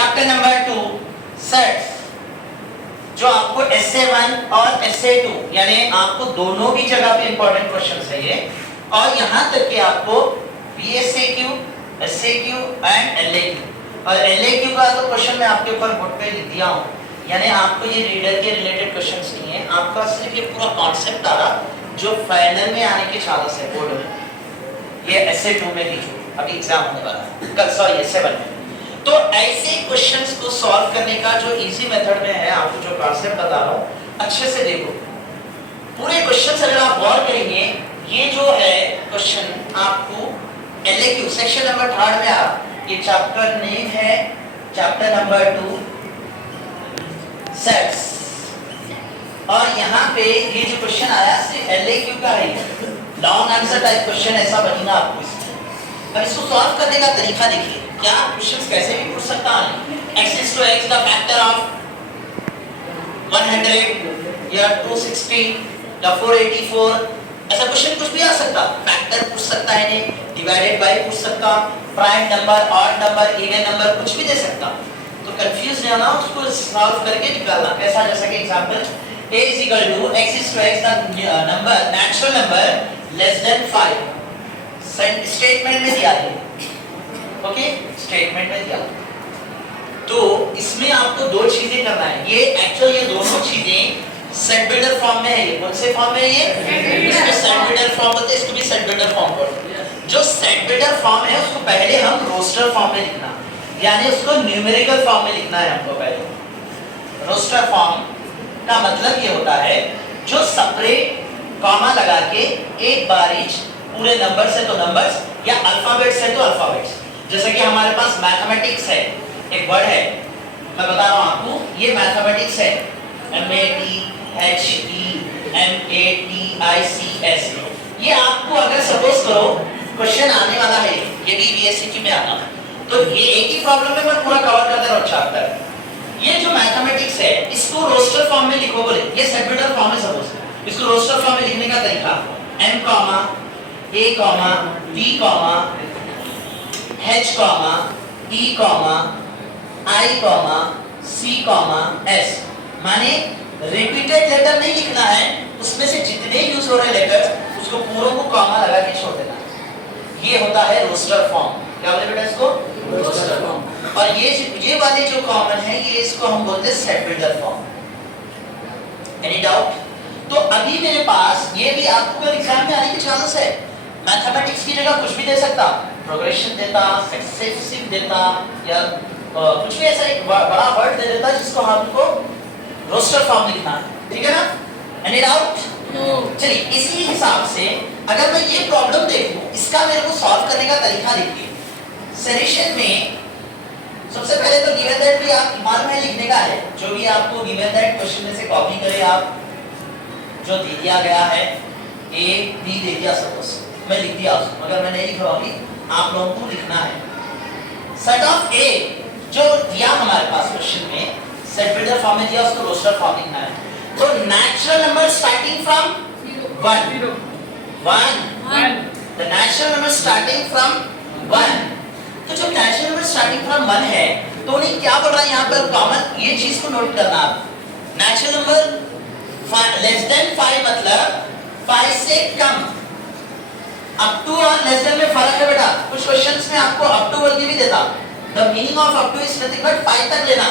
Chapter number 2 sets, जो आपको S A 1 और एसए 2 यानी आपको दोनों की जगह पे इंपॉर्टेंट क्वेश्चंस है ये, और यहां तक कि आपको बीएसएक्यू, एसएक्यू एंड एलएक्यू, और एलएक्यू का तो क्वेश्चन मैं आपके ऊपर बोर्ड पे लिख दिया हूं, यानी आपको ये रीडर के रिलेटेड क्वेश्चंस नहीं है, आपका सिर्फ ये पूरा कॉन्सेप्ट आ रहा जो फाइनल में आने के चांस है बोर्ड में, ये एसए 2 में भी जो अभी एग्जाम होने वाला है कल, सॉरी एसए 1 में। तो ऐसे क्वेश्चंस को सॉल्व करने का जो इजी मेथड में है, आपको जो कॉन्सेप्ट बता रहा हूं अच्छे से देखो, पूरे क्वेश्चंस अगर आप गौर करेंगे, ये जो है क्वेश्चन आपको एलएक्यू सेक्शन नंबर 3 में आ, ये चैप्टर नेम है चैप्टर नंबर 2 सेट्स, और यहाँ पे ये जो क्वेश्चन आया सिर्फ एलएक्यू का है, लॉन्ग आंसर टाइप क्वेश्चन ऐसा बनेगा आपको इसमें। अब इसको सॉल्व करने का तरीका देखिए, क्या क्वेश्चंस कैसे भी पूछ सकता है, x is to x the factor of 100 या 260 या 484, ऐसा क्वेश्चन कुछ भी आ सकता, फैक्टर पूछ सकता है, ने डिवाइडेड बाय पूछ सकता, prime number, odd number, even number कुछ भी दे सकता। तो कंफ्यूज नहीं होना, उसको सॉल्व करके निकालना कैसा, जैसा कि example a is equal to x is to x the number natural number less than 5 statement में दिया है, ओके स्टेटमेंट में दिया। तो इसमें आपको दो चीजें करना है, ये एक्चुअली ये दोनों चीजें सेट बिल्डर फॉर्म में है, ये कौन से फॉर्म में है, ये इसको सेट बिल्डर फॉर्म बोलते हैं, इसको भी सेट बिल्डर फॉर्म बोलते हैं। जो सेट बिल्डर फॉर्म है उसको पहले हम रोस्टर फॉर्म में लिखना, यानी उसको न्यूमेरिकल फॉर्म में लिखना है हमको पहले। रोस्टर फॉर्म का मतलब ये होता है जो सेपरेट कॉमा लगा के एक बारीच पूरे नंबर से तो नंबर्स या अल्फाबेट से तो अल्फाबेट्स, जैसे कि हमारे पास मैथमेटिक्स है, एक वर्ड है, मैं बता रहा हूं आपको, ये मैथमेटिक्स है, MATHEMATICS। ये आपको अगर सपोज करो क्वेश्चन आने वाला है, ये भी बीएससी में आना, तो ये एक ही प्रॉब्लम में मैं पूरा कवर कर दे रहा हूं चैप्टर। ये जो मैथमेटिक्स है इसको रोस्टर फॉर्म में लिखो, बोले ये सेट बिल्डर फॉर्म में सपोज, इसको रोस्टर फॉर्म में लिखने का तरीका m comma a comma t comma h comma e comma i comma c comma s, माने रिपीटेड लेटर नहीं लिखना है, उसमें से जितने यूज हो रहे लेटर उसको पूरों को कॉमा लगा के छोड़ देना, ये होता है रोस्टर फॉर्म। क्या बोले बेटा इसको, रोस्टर फॉर्म। और ये वाले जो कॉमन है ये इसको हम बोलते हैं set builder form. Any doubt? तो अभी मेरे पास ये भी आपको एग्जाम में आने के चांस है, मैथमेटिक्स की जगह कुछ भी दे सकता, प्रोग्रेशन देता, सक्सेसिव देता, या कुछ भी ऐसा एक बड़ा वर्ड दे देता जिसको हमको रोस्टर फॉर्म लिखना है, ठीक है ना? Any doubt? चलिए इसी हिसाब से अगर मैं ये प्रॉब्लम देखूं, इसका मेरे को सॉल्व करने का तरीका देखिए। सॉल्यूशन में सबसे पहले तो गिवन दैट भी आप मान में लिखने का है, जो भी आपको गिवन दैट क्वेश्चन में से कॉपी करें आप, जो दे दिया गया है a b दे दिया, सपोज मैं लिख दिया उसको, मगर मैं नहीं लिख रहा हूं, आप लोगों को लिखना है। सेट ऑफ a जो दिया हमारे पास क्वेश्चन में, सेट बिल्डर फॉर्म में दिया, उसको रोस्टर फॉर्म लिखना है। तो natural number starting from 1 the natural number starting from 1, तो जो नेचुरल नंबर स्टार्टिंग फ्रॉम 1 है, तो उन्हें क्या बोल रहा है यहाँ पर कॉमन, ये चीज को नोट करना आप, नेचुरल नंबर लेस देन 5 मतलब 5 से कम, अप टू और लेस देन में फर्क है बेटा, कुछ क्वेश्चंस में आपको अप टू बोल के भी देता, the meaning of up two is nothing but 5 तक लेना,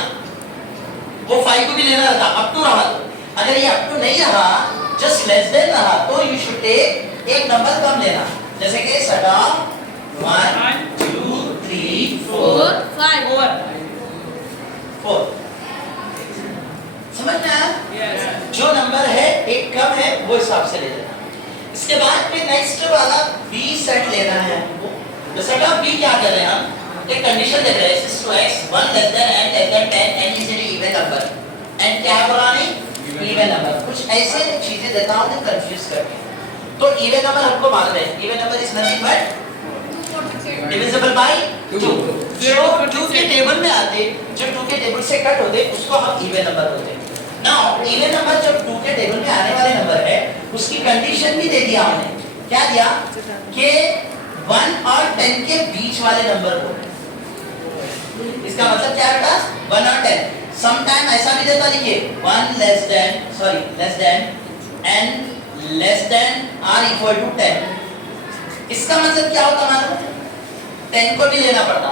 वो 5 को भी लेना रहता, अप टू रहा, अगर ये अप टू नहीं रहा, जस्ट लेस देन रहा, तो यू शुड टेक एक नंबर कम लेना, जैसे कि सटा 1 2 3 4 4 समझ में आया? जो नंबर है एक कम है वो हिसाब से ले लेना। इसके बाद फिर नेक्स्ट वाला b सेट लेना है हमको, तो सेट ऑफ b क्या कर रहे हैं हम, एक कंडीशन दे रहे हैं x to x 1 less than n less than 10 n is an even number, n क्या बोला नहीं, इवन नंबर, कुछ ऐसे चीजें देता हूं जो कंफ्यूज करते हैं। तो इवन नंबर हमको मालूम है, even number is nothing but divisible by 2, जो 2 के टेबल में आते, जो 2 के टेबल से कट होते उसको हम इवन नंबर बोलते हैं। नाउ इवन नंबर जो 2 के टेबल में आने वाले नंबर है, उसकी कंडीशन भी दे दिया हमने, क्या दिया कि 1 और 10 के बीच वाले नंबर को, इसका मतलब क्या बेटा, 1 और 10, समटाइम ऐसा भी देता, लिखिए 1 less than n less than r equal to 10। इसका मतलब क्या होता मालूम? 10 को भी लेना पड़ता।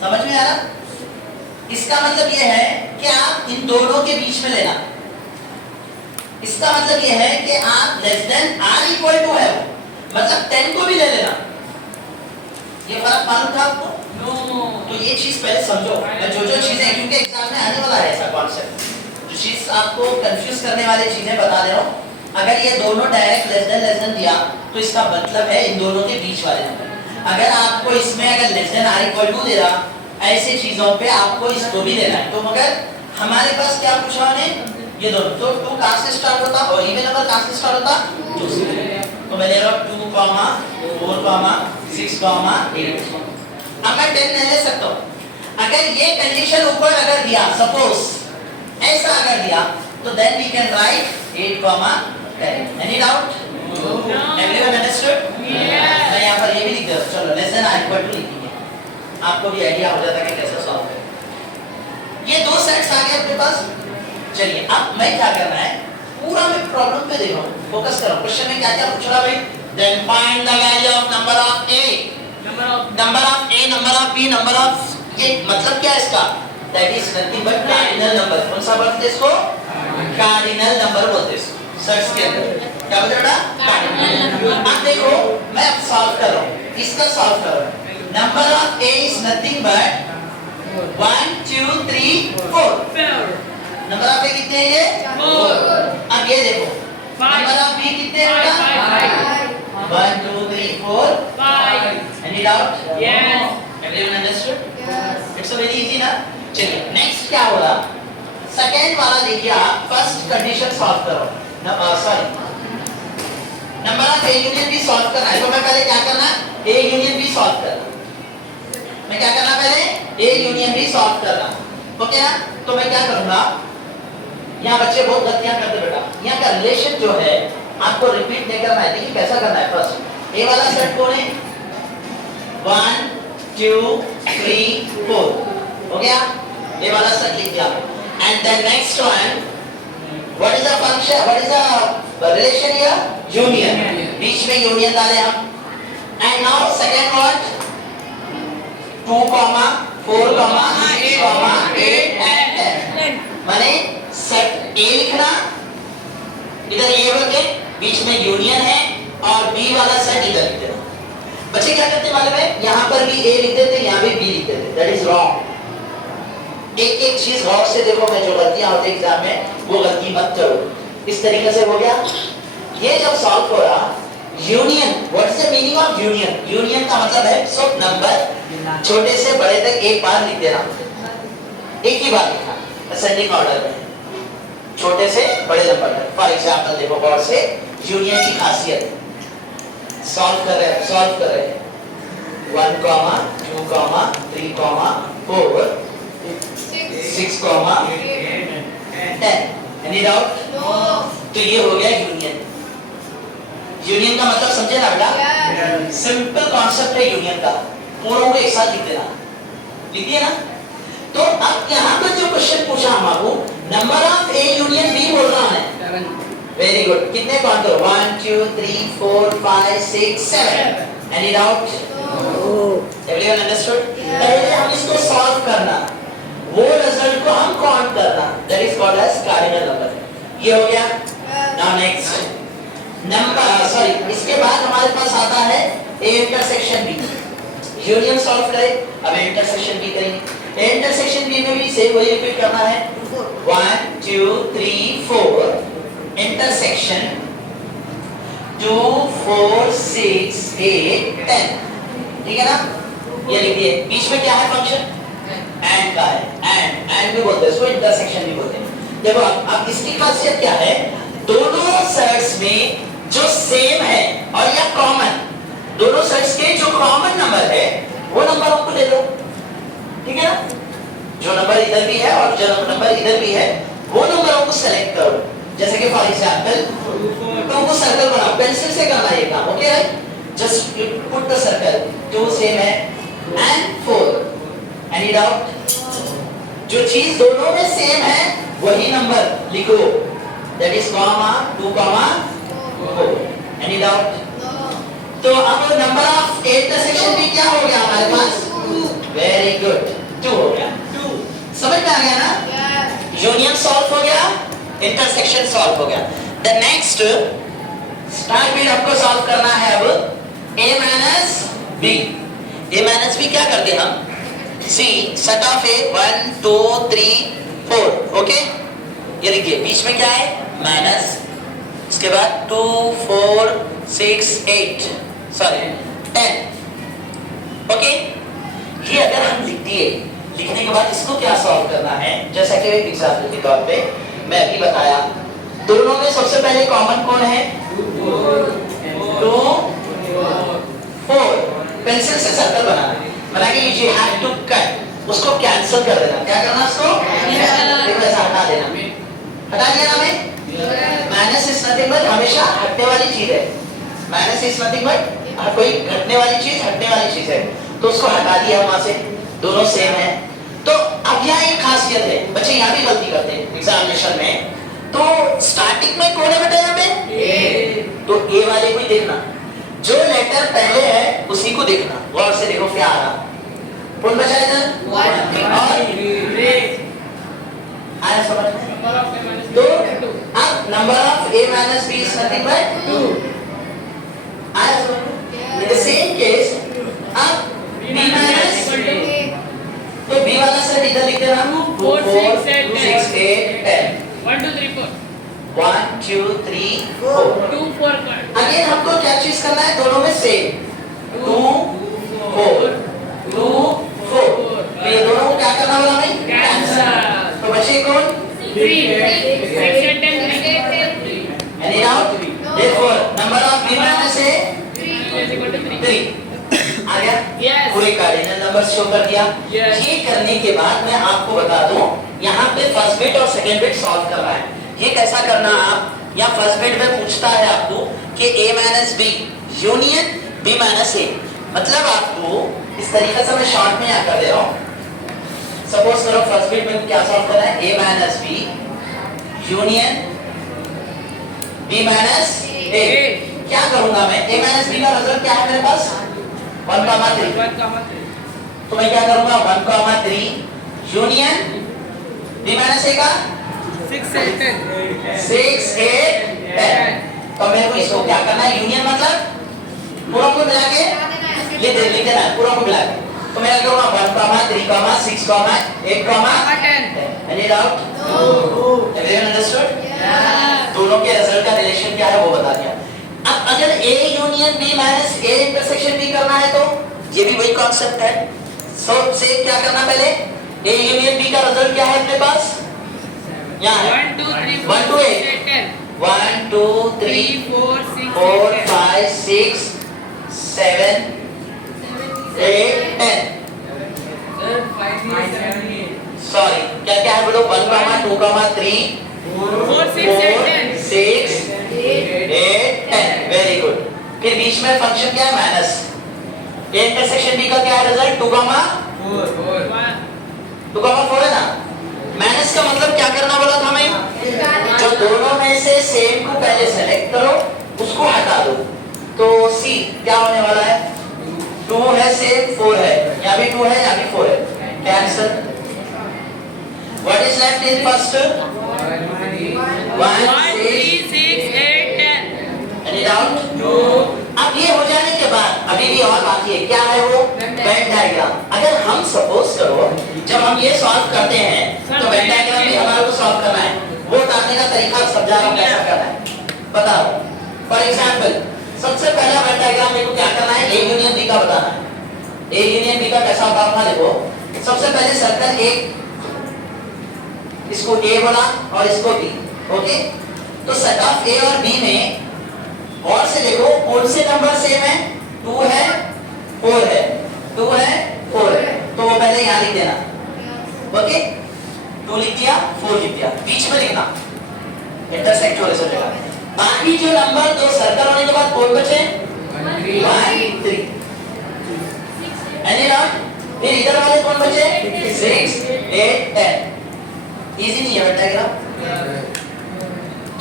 समझ में आ रहा? इसका मतलब यह है कि आप इन दोनों के बीच में लेना। इसका मतलब यह है कि आप less than r equal to है, मतलब 10 को भी ले लेना। ये फर्क मालूम था आपको? तो ये चीज पहले समझो। मैं जो चीजें, क्योंकि एग्जाम में आने वाला है ऐसा कॉन्सेप्ट, जो चीज आपको कंफ्यूज करने वाली चीजें बता दे रहा हूँ। अगर ये दोनों डायरेक्ट लेस देन दिया तो इसका मतलब है इन दोनों के बीच वाले नंबर। अगर आपको इसमें अगर less than r equal to दे रहा, ऐसे चीजों पे आपको इसको भी लेना है। तो मगर हमारे पास क्या पूछा हमने? ये दोनों। तो 2 कहां से स्टार्ट होता और इवन नंबर कहां से स्टार्ट होता? 2 से। तो मैं ले रहा हूं 2, 4, 6, 8। अब मैं 10 नहीं ले सकता हूं। अगर ये कंडीशन ऊपर अगर दिया, सपोज ऐसा अगर दिया, तो then we can write 8, 10। Any doubt? Everyone understood? मैं यहाँ पर ये भी लिख देता हूं। चलो less than r equal to लिखेंगे, आपको भी आइडिया हो जाता है कि कैसे सॉल्व करें। ये 2 सेट्स आ गए अपने पास। चलिए अब मैं क्या करना है, पूरा मैं प्रॉब्लम पे देख रहा हूं, फोकस करो। क्वेश्चन में क्या क्या पूछ रहा भाई? Then find the value of number of a, number of a, number of b, number of a। मतलब क्या है इसका? That is nothing but cardinal number. कौन सा बोलते हैं इसको? कार्डिनल नंबर बोलते हैं इसको। सर्च के अंदर क्या बोलते हैं बेटा? कार्डिनल। अब देखो मैं अब सॉल्व कर रहा हूं, इसका सॉल्व कर रहा हूं। Number of a is nothing but 1 2 3 4। Number of A कितने हैं? ये 4। अब ये देखो नंबर ऑफ बी कितने हैं बेटा? 1 2 3 4 5। Any doubt? Yes. Everyone understood? It's very easy ना। चलिए नेक्स्ट क्या होगा? सेकंड वाला देखिए आप, फर्स्ट कंडीशन सॉल्व करो। Sorry, number of A union B solve करना है। तो मैं पहले क्या करना? ए यूनियन बी सॉल्व करना। मैं क्या करना पहले? ए यूनियन बी सॉल्व करना। ओके ना? तो मैं क्या करूंगा, यहाँ बच्चे बहुत गलतियां करते बेटा। यहाँ का रिलेशन जो है आपको रिपीट नहीं करना है। देखिए कैसा करना है। फर्स्ट ए वाला सेट कौन है? 1 2 3 4 हो गया। ए वाला सेट लिख दिया। And then next one, what is the function, what is the relation here? Union. बीच में यूनियन डाले हम। And now second what? 2, 4, 6, 8 and 10। माने सेट ए लिखना, इधर ए बोलते, बीच में यूनियन है, और बी वाला सेट इधर लिख देना। बच्चे क्या करते मालूम है? यहाँ पर भी ए लिख देते, यहाँ भी बी लिख देते। That is wrong. एक एक चीज गौर से देखो। मैं जो गलतियां होती एग्जाम में, वो गलती मत करो। इस तरीके से हो गया। ये जब सॉल्व हो रहा, union, what is the meaning of union? Union का मतलब है सब नंबर छोटे से बड़े तक एक बार लिख देना। एक ही बार लिखा असेंडिंग ऑर्डर में, छोटे से बड़े नंबर तक। फॉर एग्जांपल देखो गौर से, यूनियन की खासियत सॉल्व कर रहे हैं 1, 2, 3, 4 6, 10। Any doubt? नो। तो ये हो गया यूनियन। यूनियन का मतलब समझे ना बेटा? सिंपल कॉन्सेप्ट है यूनियन का। पूरों को एक साथ लिख देना। लिख दिया ना? तो अब यहाँ पर जो क्वेश्चन पूछा हम आपको, number of A union B बोल रहा है। Very good. कितने काउंट करो? 1 2 3 4 5 6 7। Any doubt? Everyone understood? पहले हम इसको सॉल्व करना, वो रिजल्ट को हम काउंट करना। That is called as cardinal number. ये हो गया। नाउ नेक्स्ट नंबर, सॉरी, इसके बाद हमारे पास आता है A intersection B. Union solve करें, अब इंटरसेक्शन बी करेंगे। इंटरसेक्शन बी में भी सेम वही रिपीट करना है। 1 2 3 4 इंटरसेक्शन 2 4 6 8 10। ठीक है ना? ये लिख दिए। बीच में क्या है फंक्शन? एंड का है। एंड भी बोलते हैं इसको, इंटरसेक्शन भी बोलते हैं। देखो अब इसकी खासियत क्या है? दोनों सेट्स में जो सेम है और या कॉमन, दोनों सेट्स के जो कॉमन नंबर है वो नंबरों को ले लो। ठीक है ना? जो नंबर इधर भी है और जो नंबर इधर भी है, वो नंबरों को सेलेक्ट करो। जैसे कि फॉर एग्जांपल 2 को सर्कल बनाओ, पेंसिल से करना ये काम। Okay right? Just put the circle. 2 same है एंड 4। Any doubt? जो चीज दोनों में सेम है वही नंबर लिखो, that is comma 2 comma 4। Any doubt? तो अब नंबर ऑफ इंटरसेक्शन भी क्या हो गया हमारे पास? वेरी गुड, 2 हो गया। समझ में आ गया ना? यूनियन सॉल्व हो गया, इंटरसेक्शन सॉल्व हो गया। द नेक्स्ट स्टार बीट आपको सॉल्व करना है अब a minus b। a minus b क्या करते हैं हम? सी सेट ऑफ a 1 2 3 4। ओके, ये देखिए बीच में क्या है? माइनस, इसके बाद 2 4 6 8 सॉरी 10। ओके, ये अगर हम लिख दिए, लिखने के बाद इसको क्या सॉल्व करना है? जैसा कि एक एग्जांपल के तौर पे मैं अभी बताया, दोनों में सबसे पहले कॉमन कौन है? 2 4। पेंसिल से सर्कल बनाना, बना के यू हैव टू कट, उसको कैंसिल कर देना। क्या करना उसको? ऐसा हटा देना। हटा दिया ना मैं? माइनस इज नथिंग बट हमेशा हटने वाली चीज है। माइनस इज नथिंग बट कोई घटने वाली चीज हटने वाली चीज है, तो उसको हटा दिया वहां से, दोनों सेम है। तो अब यहाँ एक खासियत है, बच्चे यहाँ भी गलती करते हैं एग्जामिनेशन में। तो स्टार्टिंग में कौन है बेटा यहाँ पे? ए। तो ए वाले को ही देखना, जो लेटर पहले है उसी को देखना। गौर से देखो क्या आ रहा, कौन बचा इधर? आया समझ में? तो अब number of a minus b is nothing but 2। आया समझ में? इन द सेम केस अब b माइनस, तो b वाला सेट इधर लिख देना 2 4 6 8 10 1 2 3 4 1 2 3 4 2 4 अगेन हमको क्या चीज करना है? दोनों में सेम 2 4 2 4। तो ये दोनों को क्या करना बोला मैं? कैंसिल। तो बचे कौन? 3 6 and 10 any doubt? therefore number of b minus a 3 आ गया। Yes. पूरे कार्डिनल नंबर शो कर दिया। Yes. ये करने के बाद मैं आपको बता दूं, यहाँ पे फर्स्ट बिट और सेकंड बिट सॉल्व करना है। ये कैसा करना आप? या फर्स्ट बिट में पूछता है आपको कि a minus b union b minus a, मतलब आपको इस तरीके से मैं शॉर्ट में यहाँ कर दे रहा हूँ। सपोज करो फर्स्ट बिट में क्या सॉल्व करना है? a minus b union b minus a। क्या करूंगा मैं? a माइनस b का रिजल्ट क्या है मेरे पास? 1 कॉमा 3। तो मैं क्या करूंगा? 1 comma 3 union b minus a का 6 and 10 6 8 10। तो मेरे को इसको क्या करना है? यूनियन मतलब पूरा को मिला के लिख देना है, पूरा को मिला के। तो मैं करूंगा 1 comma 3 comma 6 comma 8 comma 10। Any doubt? Everyone understood? दोनों के रिजल्ट का रिलेशन क्या है वो बता दिया। अब अगर a union b minus a intersection b करना है तो ये भी वही कॉन्सेप्ट है। सो से क्या करना पहले? a यूनियन b का रिजल्ट क्या है अपने पास? यहाँ है 1 2 3 1 4 2 6 10 1 2 3 4 6 4 5 6 7 8 10। सॉरी क्या क्या है बोलो? 1 comma 2 comma 3 4 6 and 6 8 10। Very good. फिर बीच में फंक्शन क्या है? माइनस। a इंटरसेक्शन b का क्या है रिजल्ट? 2 कॉमा 4 है ना? माइनस का मतलब क्या करना बोला था हमें? जो दोनों में से सेम को पहले सेलेक्ट करो, उसको हटा दो। तो सी क्या होने वाला है? 2 है सेम 4 है, यहाँ भी 2 है यहाँ भी 4 है, cancel. What is left in first? 1 1 3 6 8 10 any doubt? अब ये हो जाने के बाद अभी भी और बाकी है, क्या है वो? Venn diagram. अगर हम सपोज करो जब हम ये सॉल्व करते हैं तो वेन डायग्राम भी हमारे को सॉल्व करना है। वो डालने का तरीका समझा रहा हूं कैसा करना है, बताओ। फॉर एग्जांपल सबसे पहला वेन डायग्राम मेरे को क्या करना है? a यूनियन b का बताना है। a यूनियन b का कैसा होगा अपना देखो। सबसे पहले सर्कल a, इसको a बोला और इसको b। ओके, तो सेट ऑफ a और b में और से देखो कौन से नंबर सेम है? 2 है 4 है, 2 है 4 है, तो वो पहले यहाँ लिख देना। ओके, 2 लिख दिया 4 लिख दिया, बीच में लिखना इंटरसेक्ट हो जाएगा। बाकी जो नंबर दो सर्कल होने के बाद कौन बचे? 1 3। Any doubt? फिर इधर वाले कौन बचे? 6 8 10 इजी नहीं है डायग्राम।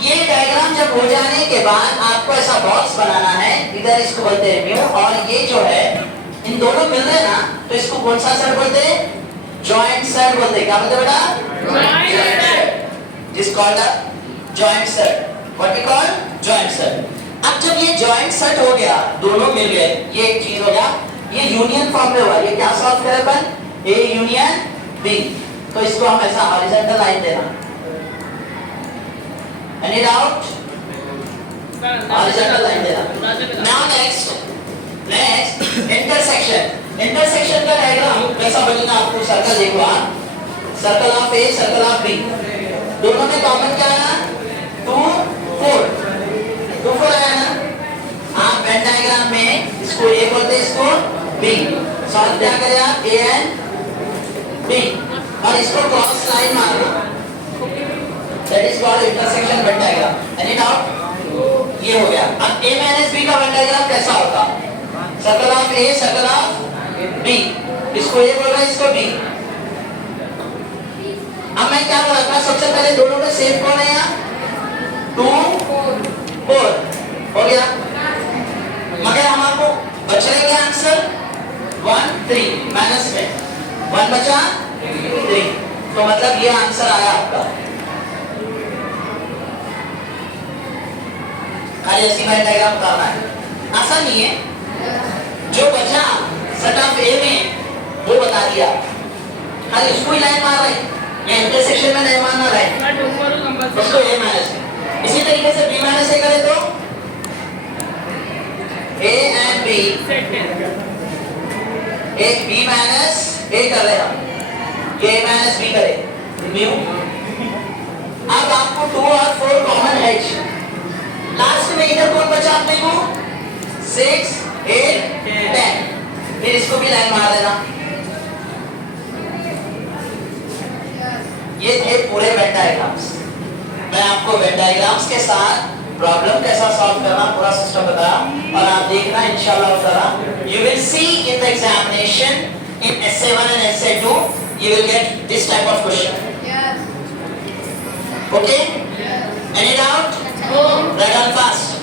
ये डायग्राम जब हो जाने के बाद आपको ऐसा बॉक्स बनाना है, इधर इसको बोलते हैं म्यू, और ये जो है इन दोनों मिल रहे ना, तो इसको कौन सा सेट बोलते हैं? जॉइंट सेट बोलते हैं। क्या बोलते हैं बेटा? Joint set. जिस called joint set, what we call joint set. अब जब ये जॉइंट सेट हो गया, दोनों मिल गए, ये एक चीज हो गया, ये यूनियन फॉर्म में हुआ। ये क्या सॉल्व करें अपन? A union B। तो इसको हम ऐसा हॉरिजॉन्टल लाइन देना। Any doubt? Horizontal line देना। Now next intersection। Intersection का डायग्राम कैसा बनेगा? आपको सर्कल देखो, circle of A, circle of B, दोनों में कॉमन क्या है? 2 4 2 4 है ना। आप वेन डायग्राम में इसको A बोलते हैं, इसको B। सॉल्व क्या करें आप? A and B, और इसको क्रॉस लाइन मारो। That is called intersection Venn diagram. Any doubt? ये हो गया। अब A minus B का Venn diagram कैसा होगा? Circle of A, circle of B, इसको A बोल रहा है, इसको B। अब मैं क्या बोल रहा था? सबसे पहले दोनों में सेम कौन है यहाँ? 2 4 हो गया। मगर हमारे बच रहे क्या आंसर? 1 3 माइनस में 1 बचा 3, तो मतलब ये आंसर आया आपका। खाली ऐसी वेन डायग्राम करना है, आसान नहीं है। जो बचा सेट ऑफ ए में वो बता दिया, खाली उसको ही लाइन मार रहे, या इंटरसेक्शन में नहीं मारना लाइन, उसको ए माइनस। इसी तरीके से बी माइनस ए करें तो A and B, A B minus A कर रहे हम, ए माइनस बी करें म्यू। अब आपको 2 और 4 कॉमन है, लास्ट में इधर कौन बचा अपने को? 6 8 10, फिर इसको भी लाइन मार देना। ये थे पूरे वेन डायग्राम्स। मैं आपको वेन डायग्राम्स के साथ प्रॉब्लम कैसा सॉल्व करना पूरा सिस्टम बताया, और आप देखना इंशाल्लाह ताला you will see in the examination in essay 1 and essay 2 you will get this type of question. Yes. Okay? Any doubt? No. Write down fast.